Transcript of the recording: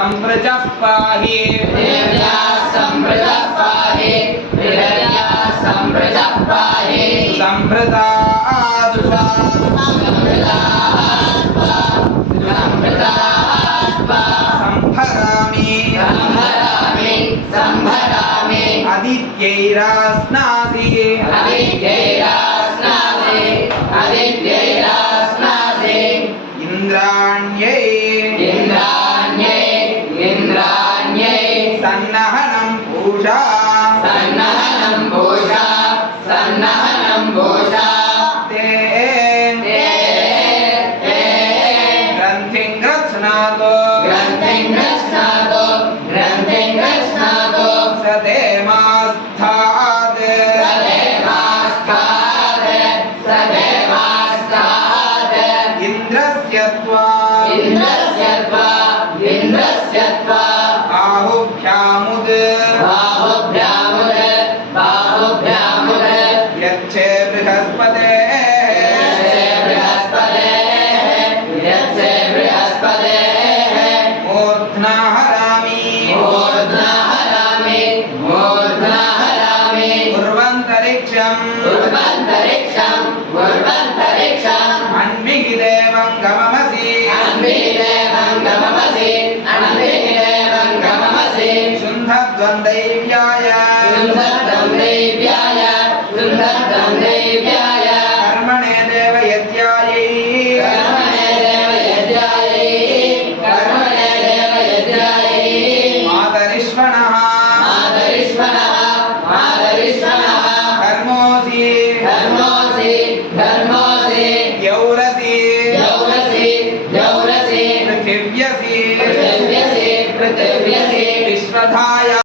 संप्रजः पाहि संभरामि आदित्यैरास्नासि इंद्राण्यै सन्नहनं पूषा ते ग्रन्थिं गृह्णातु सदेमास्थात् इन्द्रस्य त्वा बाहुभ्यामुद यच्छे बृहस्पते मूर्ध्ना हरामि उर्वन्तरिक्षम् अन्विहि देवं गममसि शुन्धद्वन्द्वैव्याय कर्मणे देवयज्ञायै मातरिष्वणः धर्मोऽसि द्यौरसि पृथिव्यसि विश्वधा